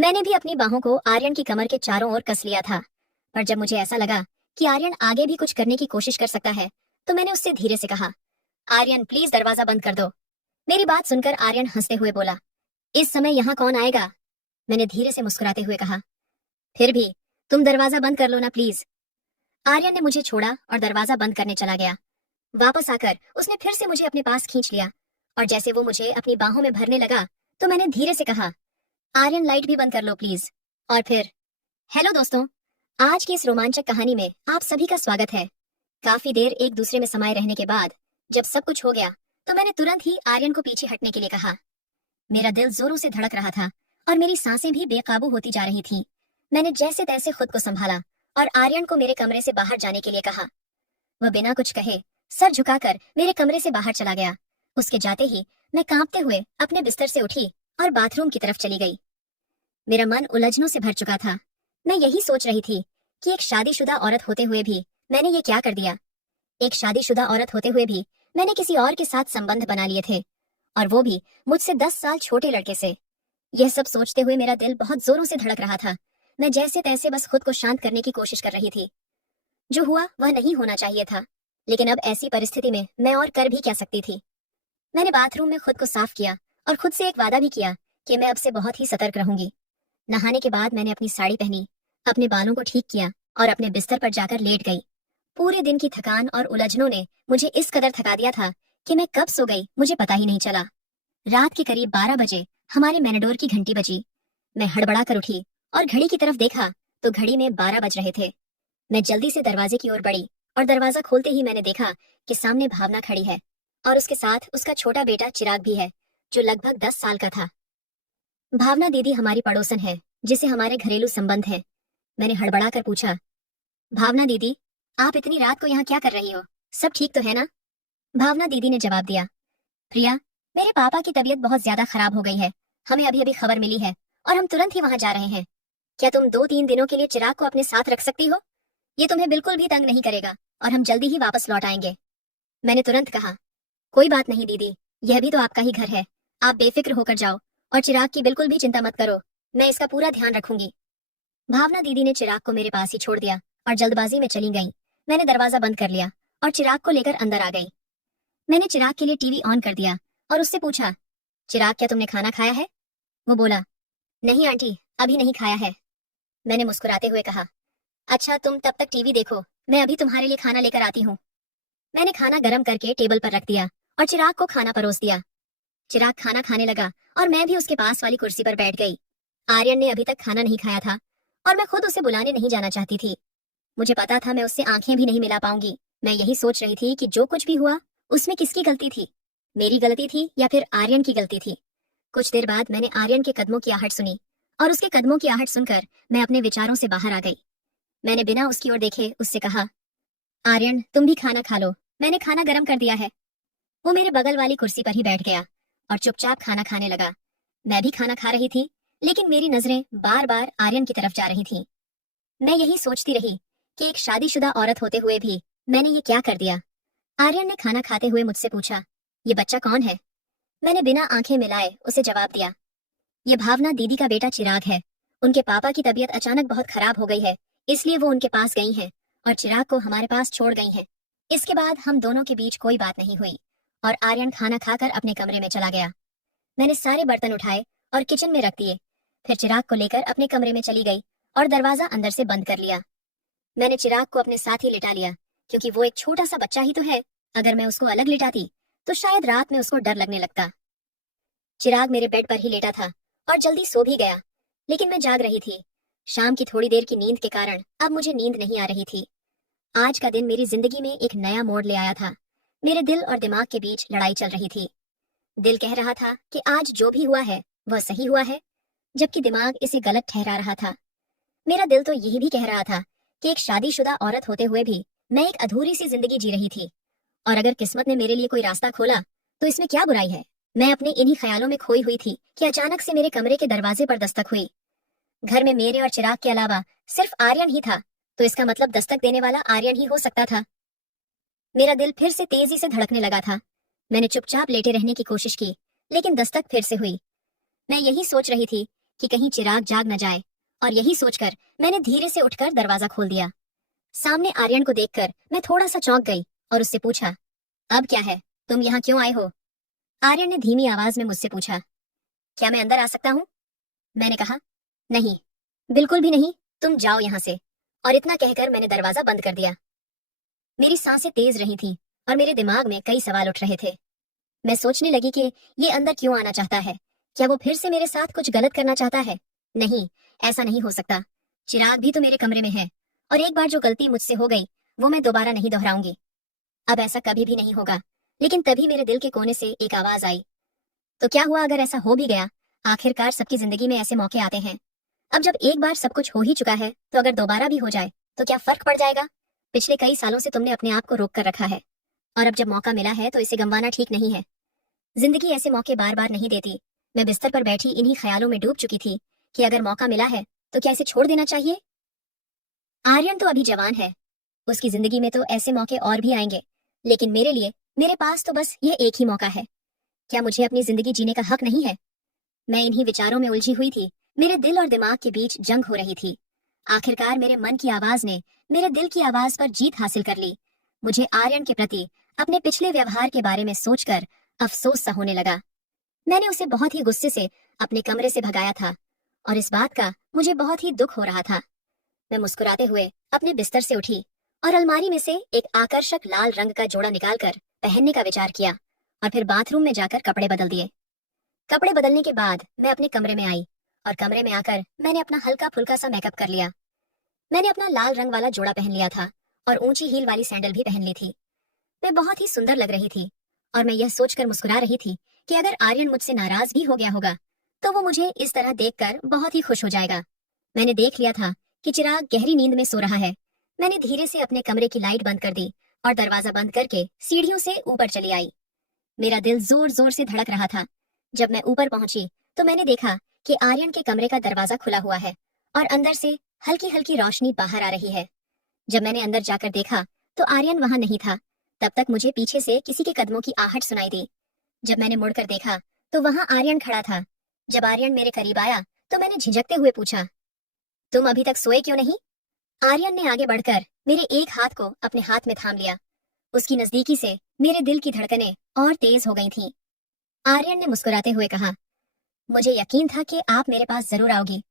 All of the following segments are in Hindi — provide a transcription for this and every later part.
मैंने भी अपनी बाहों को आर्यन की कमर के चारों ओर कस लिया था, पर जब मुझे ऐसा लगा कि आर्यन आगे भी कुछ करने की कोशिश कर सकता है, तो मैंने उससे धीरे से कहा, आर्यन प्लीज दरवाजा बंद कर दो। मेरी बात सुनकर आर्यन हंसते हुए बोला, इस समय यहाँ कौन आएगा? मैंने धीरे से मुस्कुराते हुए कहा, फिर भी तुम दरवाजा बंद कर लो ना प्लीज। आर्यन ने मुझे छोड़ा और दरवाजा बंद करने चला गया। वापस आकर उसने फिर से मुझे अपने पास खींच लिया, और जैसे वो मुझे अपनी बाहों में भरने लगा, तो मैंने धीरे से कहा, आर्यन लाइट भी बंद कर लो प्लीज। और फिर हेलो दोस्तों, आज की इस रोमांचक कहानी में आप सभी का स्वागत है। काफी देर एक दूसरे में समाये रहने के बाद जब सब कुछ हो गया, तो मैंने तुरंत ही आर्यन को पीछे हटने के लिए कहा। मेरा दिल जोरों से धड़क रहा था और मेरी सांसें भी बेकाबू होती जा रही थीं। मैंने जैसे तैसे खुद को संभाला और आर्यन को मेरे कमरे से बाहर जाने के लिए कहा। वह बिना कुछ कहे सर झुकाकर मेरे कमरे से बाहर चला गया। उसके जाते ही मैं कांपते हुए अपने बिस्तर से उठी और बाथरूम की तरफ चली गई। मेरा मन उलझनों से भर चुका था। मैं यही सोच रही थी कि एक शादीशुदा औरत होते हुए भी मैंने ये क्या कर दिया। एक शादीशुदा औरत होते हुए भी मैंने किसी और के साथ संबंध बना लिए थे, और वो भी मुझसे 10 साल छोटे लड़के से। यह सब सोचते हुए मेरा दिल बहुत जोरों से धड़क रहा था। मैं जैसे तैसे बस खुद को शांत करने की कोशिश कर रही थी। जो हुआ वह नहीं होना चाहिए था, लेकिन अब ऐसी परिस्थिति में मैं और कर भी क्या सकती थी। मैंने बाथरूम में खुद को साफ किया और खुद से एक वादा भी किया कि मैं अब से बहुत ही सतर्क रहूंगी। नहाने के बाद मैंने अपनी साड़ी पहनी, अपने बालों को ठीक किया और अपने बिस्तर पर जाकर लेट गई। पूरे दिन की थकान और उलझनों ने मुझे इस कदर थका दिया था कि मैं कब सो गई मुझे पता ही नहीं चला। रात के करीब 12 बजे हमारे मैनेडोर की घंटी बजी। मैं हड़बड़ा कर उठी और घड़ी की तरफ देखा तो घड़ी में 12 बज रहे थे। मैं जल्दी से दरवाजे की ओर बढ़ी और दरवाजा खोलते ही मैंने देखा कि सामने भावना खड़ी है और उसके साथ उसका छोटा बेटा चिराग भी है, जो लगभग 10 साल का था। भावना दीदी हमारी पड़ोसन है, जिसे हमारे घरेलू संबंध है। मैंने हड़बड़ा कर पूछा, भावना दीदी, आप इतनी रात को यहाँ क्या कर रही हो? सब ठीक तो है ना? भावना दीदी ने जवाब दिया, प्रिया, मेरे पापा की तबीयत बहुत ज्यादा खराब हो गई है। हमें अभी अभी खबर मिली है और हम तुरंत ही वहां जा रहे हैं। क्या तुम 2-3 दिनों के लिए चिराग को अपने साथ रख सकती हो? ये तुम्हें बिल्कुल भी तंग नहीं करेगा और हम जल्दी ही वापस लौट आएंगे। मैंने तुरंत कहा, कोई बात नहीं दीदी, यह भी तो आपका ही घर है। आप बेफिक्र होकर जाओ और चिराग की बिल्कुल भी चिंता मत करो। मैं इसका पूरा ध्यान रखूंगी। भावना दीदी ने चिराग को मेरे पास ही छोड़ दिया और जल्दबाजी में चली गई। मैंने दरवाजा बंद कर लिया और चिराग को लेकर अंदर आ गई। मैंने चिराग के लिए टीवी ऑन कर दिया और उससे पूछा, चिराग क्या तुमने खाना खाया है? वो बोला, नहीं आंटी, अभी नहीं खाया है। मैंने मुस्कुराते हुए कहा, अच्छा तुम तब तक टीवी देखो, मैं अभी तुम्हारे लिए खाना लेकर आती हूँ। मैंने खाना गर्म करके टेबल पर रख दिया और चिराग को खाना परोस दिया। चिराग खाना खाने लगा और मैं भी उसके पास वाली कुर्सी पर बैठ गई। आर्यन ने अभी तक खाना नहीं खाया था और मैं खुद उसे बुलाने नहीं जाना चाहती थी। मुझे पता था मैं उससे आंखें भी नहीं मिला पाऊंगी। मैं यही सोच रही थी कि जो कुछ भी हुआ उसमें किसकी गलती थी, मेरी गलती थी या फिर आर्यन की गलती थी। कुछ देर बाद मैंने आर्यन के कदमों की आहट सुनी और उसके कदमों की आहट सुनकर मैं अपने विचारों से बाहर आ गई। मैंने बिना उसकी ओर देखे उससे कहा, आर्यन तुम भी खाना खा लो, मैंने खाना गर्म कर दिया है। वो मेरे बगल वाली कुर्सी पर ही बैठ गया और चुपचाप खाना खाने लगा। मैं भी खाना खा रही थी, लेकिन मेरी नजरें बार बार आर्यन की तरफ जा रही थीं। मैं यही सोचती रही कि एक शादीशुदा औरत होते हुए भी मैंने ये क्या कर दिया। आर्यन ने खाना खाते हुए मुझसे पूछा, ये बच्चा कौन है? मैंने बिना आंखें मिलाए उसे जवाब दिया, ये भावना दीदी का बेटा चिराग है। उनके पापा की तबीयत अचानक बहुत खराब हो गई है, इसलिए वो उनके पास गई हैं और चिराग को हमारे पास छोड़ गई हैं। इसके बाद हम दोनों के बीच कोई बात नहीं हुई और आर्यन खाना खाकर अपने कमरे में चला गया। मैंने सारे बर्तन उठाए और किचन में रख दिए, फिर चिराग को लेकर अपने कमरे में चली गई और दरवाजा अंदर से बंद कर लिया। मैंने चिराग को अपने साथ ही लिटा लिया, क्योंकि वो एक छोटा सा बच्चा ही तो है। अगर मैं उसको अलग लिटाती तो शायद रात में उसको डर लगने लगता। चिराग मेरे बेड पर ही लेटा था और जल्दी सो भी गया, लेकिन मैं जाग रही थी। शाम की थोड़ी देर की नींद के कारण अब मुझे नींद नहीं आ रही थी। आज का दिन मेरी जिंदगी में एक नया मोड़ ले आया था। मेरे दिल और दिमाग के बीच लड़ाई चल रही थी। दिल कह रहा था कि आज जो भी हुआ है वह सही हुआ है, जबकि दिमाग इसे गलत ठहरा रहा था। मेरा दिल तो यही भी कह रहा था कि एक शादीशुदा औरत होते हुए भी मैं एक अधूरी सी जिंदगी जी रही थी, और अगर किस्मत ने मेरे लिए कोई रास्ता खोला तो इसमें क्या बुराई है। मैं अपने इन्हीं ख्यालों में खोई हुई थी कि अचानक से मेरे कमरे के दरवाजे पर दस्तक हुई। घर में मेरे और चिराग के अलावा सिर्फ आर्यन ही था, तो इसका मतलब दस्तक देने वाला आर्यन ही हो सकता था। मेरा दिल फिर से तेजी से धड़कने लगा था। मैंने चुपचाप लेटे रहने की कोशिश की, लेकिन दस्तक फिर से हुई। मैं यही सोच रही थी कि कहीं चिराग जाग न जाए, और यही सोचकर मैंने धीरे से उठकर दरवाजा खोल दिया। सामने आर्यन को देखकर मैं थोड़ा सा चौंक गई और उससे पूछा, अब क्या है, तुम यहाँ क्यों आए हो? आर्यन ने धीमी आवाज में मुझसे पूछा, क्या मैं अंदर आ सकता हूँ? मैंने कहा, नहीं, बिल्कुल भी नहीं, तुम जाओ यहाँ से। और इतना कहकर मैंने दरवाजा बंद कर दिया। मेरी सांसें तेज रही थीं और मेरे दिमाग में कई सवाल उठ रहे थे। मैं सोचने लगी कि ये अंदर क्यों आना चाहता है? क्या वो फिर से मेरे साथ कुछ गलत करना चाहता है? नहीं, ऐसा नहीं हो सकता। चिराग भी तो मेरे कमरे में है, और एक बार जो गलती मुझसे हो गई वो मैं दोबारा नहीं दोहराऊंगी। अब ऐसा कभी भी नहीं होगा। लेकिन तभी मेरे दिल के कोने से एक आवाज आई, तो क्या हुआ अगर ऐसा हो भी गया? आखिरकार सबकी जिंदगी में ऐसे मौके आते हैं। अब जब एक बार सब कुछ हो ही चुका है, तो अगर दोबारा भी हो जाए तो क्या फर्क पड़ जाएगा? पिछले कई सालों से तुमने अपने आप को रोक कर रखा है, और अब जब मौका मिला है तो इसे गंवाना ठीक नहीं है। जिंदगी ऐसे मौके बार बार नहीं देती। मैं बिस्तर पर बैठी इन्हीं ख्यालों में डूब चुकी थी कि अगर मौका मिला है तो क्या इसे छोड़ देना चाहिए? आर्यन तो अभी जवान है, उसकी जिंदगी में तो ऐसे मौके और भी आएंगे, लेकिन मेरे लिए, मेरे पास तो बस ये एक ही मौका है। क्या मुझे अपनी जिंदगी जीने का हक नहीं है? मैं इन्हीं विचारों में उलझी हुई थी। मेरे दिल और दिमाग के बीच जंग हो रही थी। आखिरकार मेरे मन की आवाज ने मेरे दिल की आवाज पर जीत हासिल कर ली। मुझे आर्यन के प्रति अपने पिछले व्यवहार के बारे में सोचकर अफसोस सा होने लगा। मैंने उसे बहुत ही गुस्से से अपने कमरे से भगाया था, और इस बात का मुझे बहुत ही दुख हो रहा था। मैं मुस्कुराते हुए अपने बिस्तर से उठी और अलमारी में से एक आकर्षक लाल रंग का जोड़ा निकालकर पहनने का विचार किया, और फिर बाथरूम में जाकर कपड़े बदल दिए। कपड़े बदलने के बाद मैं अपने कमरे में आई, और कमरे में आकर मैंने अपना हल्का फुल्का सा मेकअप कर लिया। मैंने अपना लाल रंग वाला जोड़ा पहन लिया था और ऊंची हील वाली सैंडल भी पहन ली थी। मैं बहुत ही सुंदर लग रही थी, और मैं यह सोचकर मुस्कुरा रही थी कि अगर आर्यन मुझसे नाराज भी हो गया होगा तो वो मुझे इस तरह देखकर बहुत ही खुश हो जाएगा। मैंने देख लिया था कि चिराग गहरी नींद में सो रहा है। मैंने धीरे से अपने कमरे की लाइट बंद कर दी और दरवाजा बंद करके सीढ़ियों से ऊपर चली आई। मेरा दिल जोर जोर से धड़क रहा था। जब मैं ऊपर पहुंची तो मैंने देखा कि आर्यन के कमरे का दरवाजा खुला हुआ है और अंदर से हल्की हल्की रोशनी बाहर आ रही है। जब मैंने अंदर जाकर देखा तो आर्यन वहां नहीं था। तब तक मुझे पीछे से किसी के कदमों की आहट सुनाई दी। जब मैंने मुड़कर देखा तो वहां आर्यन खड़ा था। जब आर्यन मेरे करीब आया तो मैंने झिझकते हुए पूछा, तुम अभी तक सोए क्यों नहीं? आर्यन ने आगे बढ़कर मेरे एक हाथ को अपने हाथ में थाम लिया। उसकी नजदीकी से मेरे दिल की धड़कनें और तेज हो गई थीं। आर्यन ने मुस्कुराते हुए कहा, मुझे यकीन था कि आप मेरे पास जरूर आओगी।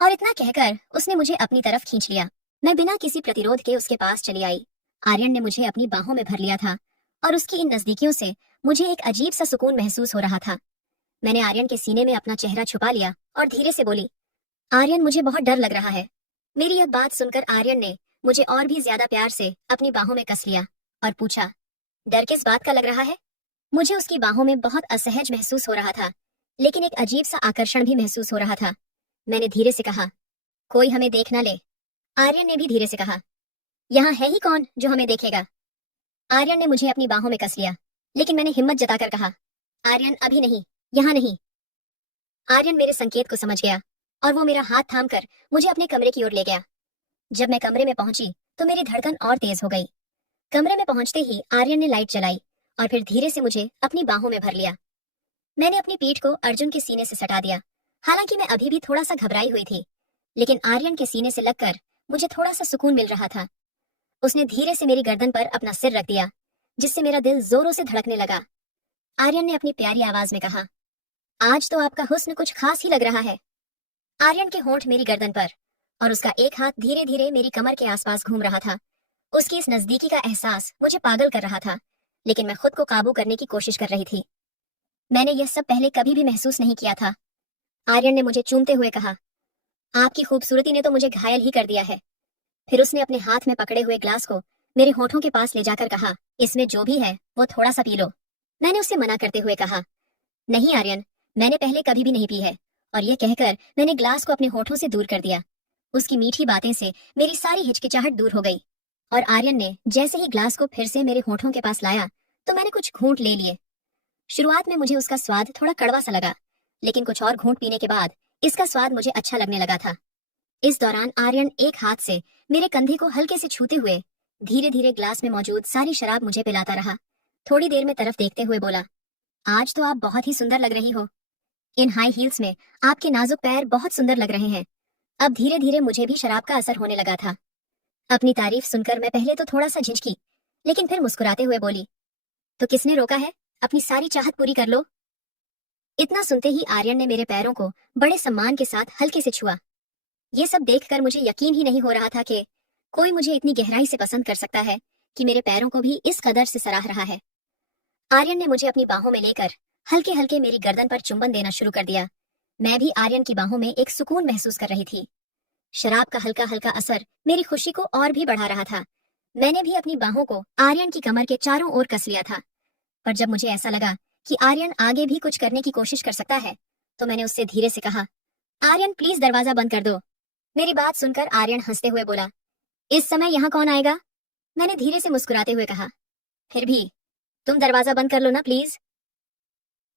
और इतना कहकर उसने मुझे अपनी तरफ खींच लिया। मैं बिना किसी प्रतिरोध के उसके पास चली आई। आर्यन ने मुझे अपनी बाहों में भर लिया था, और उसकी इन नजदीकियों से मुझे एक अजीब सा सुकून महसूस हो रहा था। मैंने आर्यन के सीने में अपना चेहरा छुपा लिया और धीरे से बोली, आर्यन, मुझे बहुत डर लग रहा है। मेरी यह बात सुनकर आर्यन ने मुझे और भी ज्यादा प्यार से अपनी बाहों में कस लिया और पूछा, डर किस बात का लग रहा है? मुझे उसकी बाहों में बहुत असहज महसूस हो रहा था, लेकिन एक अजीब सा आकर्षण भी महसूस हो रहा था। मैंने धीरे से कहा, कोई हमें देख ना ले। आर्यन ने भी धीरे से कहा, यहाँ है ही कौन जो हमें देखेगा? आर्यन ने मुझे अपनी बाहों में कस लिया, लेकिन मैंने हिम्मत जताकर कहा, आर्यन, अभी नहीं, यहाँ नहीं। आर्यन मेरे संकेत को समझ गया और वो मेरा हाथ थामकर मुझे अपने कमरे की ओर ले गया। जब मैं कमरे में पहुंची तो मेरी धड़कन और तेज हो गई। कमरे में पहुंचते ही आर्यन ने लाइट जलाई और फिर धीरे से मुझे अपनी बाहों में भर लिया। मैंने अपनी पीठ को अर्जुन के सीने से सटा दिया। हालांकि मैं अभी भी थोड़ा सा घबराई हुई थी, लेकिन आर्यन के सीने से लगकर मुझे थोड़ा सा सुकून मिल रहा था। उसने धीरे से मेरी गर्दन पर अपना सिर रख दिया, जिससे मेरा दिल जोरों से धड़कने लगा। आर्यन ने अपनी प्यारी आवाज में कहा, आज तो आपका हुस्न कुछ खास ही लग रहा है। आर्यन के होंठ मेरी गर्दन पर और उसका एक हाथ धीरे धीरे मेरी कमर के आसपास घूम रहा था। उसकी इस नजदीकी का एहसास मुझे पागल कर रहा था, लेकिन मैं खुद को काबू करने की कोशिश कर रही थी। मैंने यह सब पहले कभी भी महसूस नहीं किया था। आर्यन ने मुझे चूमते हुए कहा, आपकी खूबसूरती ने तो मुझे घायल ही कर दिया है। फिर उसने अपने हाथ में पकड़े हुए ग्लास को मेरे होठों के पास ले जाकर कहा, इसमें जो भी है वो थोड़ा सा पी लो। मैंने उसे मना करते हुए कहा, नहीं आर्यन, मैंने पहले कभी भी नहीं पी है। और यह कहकर मैंने ग्लास को अपने होठों से दूर कर दिया। उसकी मीठी बातें से मेरी सारी हिचकिचाहट दूर हो गई, और आर्यन ने जैसे ही ग्लास को फिर से मेरे होठों के पास लाया तो मैंने कुछ घूंट ले लिए। शुरुआत में मुझे उसका स्वाद थोड़ा कड़वा सा लगा, लेकिन कुछ और घूंट पीने के बाद इसका स्वाद मुझे अच्छा लगने लगा था। इस दौरान आर्यन एक हाथ से मेरे कंधे को हल्के से छूते हुए धीरे धीरे ग्लास में मौजूद सारी शराब मुझे पिलाता रहा। थोड़ी देर में तरफ देखते हुए बोला, आज तो आप बहुत ही सुंदर लग रही हो। इन हाई हील्स में आपके नाजुक पैर बहुत सुंदर लग रहे हैं। अब धीरे धीरे मुझे भी शराब का असर होने लगा था। अपनी तारीफ सुनकर मैं पहले तो थोड़ा सा झिझकी, लेकिन फिर मुस्कुराते हुए बोली, तो किसने रोका है, अपनी सारी चाहत पूरी कर लो। इतना सुनते ही आर्यन ने मेरे पैरों को बड़े सम्मान के साथ हल्के से छुआ। ये सब देखकर मुझे यकीन ही नहीं हो रहा था कि कोई मुझे इतनी गहराई से पसंद कर सकता है कि मेरे पैरों को भी इस कदर से सराह रहा है। आर्यन ने मुझे अपनी बाहों में लेकर हल्के हल्के मेरी गर्दन पर चुंबन देना शुरू कर दिया। मैं भी आर्यन की बाहों में एक सुकून महसूस कर रही थी। शराब का हल्का हल्का असर मेरी खुशी को और भी बढ़ा रहा था। मैंने भी अपनी बाहों को आर्यन की कमर के चारों ओर कस लिया था। पर जब मुझे ऐसा लगा कि आर्यन आगे भी कुछ करने की कोशिश कर सकता है, तो मैंने उससे धीरे से कहा, आर्यन प्लीज दरवाजा बंद कर दो। मेरी बात सुनकर आर्यन हंसते हुए बोला, इस समय यहाँ कौन आएगा? मैंने धीरे से मुस्कुराते हुए कहा, फिर भी तुम दरवाजा बंद कर लो ना प्लीज।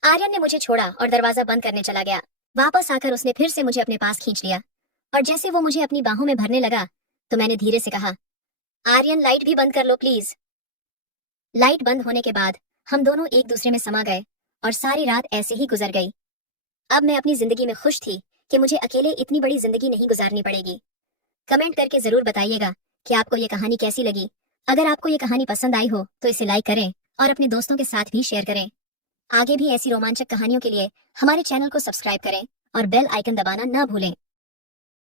आर्यन ने मुझे छोड़ा और दरवाजा बंद करने चला गया। वापस आकर उसने फिर से मुझे अपने पास खींच लिया और जैसे वो मुझे अपनी बाहों में भरने लगा तो मैंने धीरे से कहा, आर्यन लाइट भी बंद कर लो प्लीज। लाइट बंद होने के बाद हम दोनों एक दूसरे में समा गए और सारी रात ऐसे ही गुजर गई। अब मैं अपनी जिंदगी में खुश थी कि मुझे अकेले इतनी बड़ी जिंदगी नहीं गुजारनी पड़ेगी। कमेंट करके जरूर बताइएगा कि आपको ये कहानी कैसी लगी। अगर आपको ये कहानी पसंद आई हो तो इसे लाइक करें और अपने दोस्तों के साथ भी शेयर करें। आगे भी ऐसी रोमांचक कहानियों के लिए हमारे चैनल को सब्सक्राइब करें और बेल आइकन दबाना ना भूलें।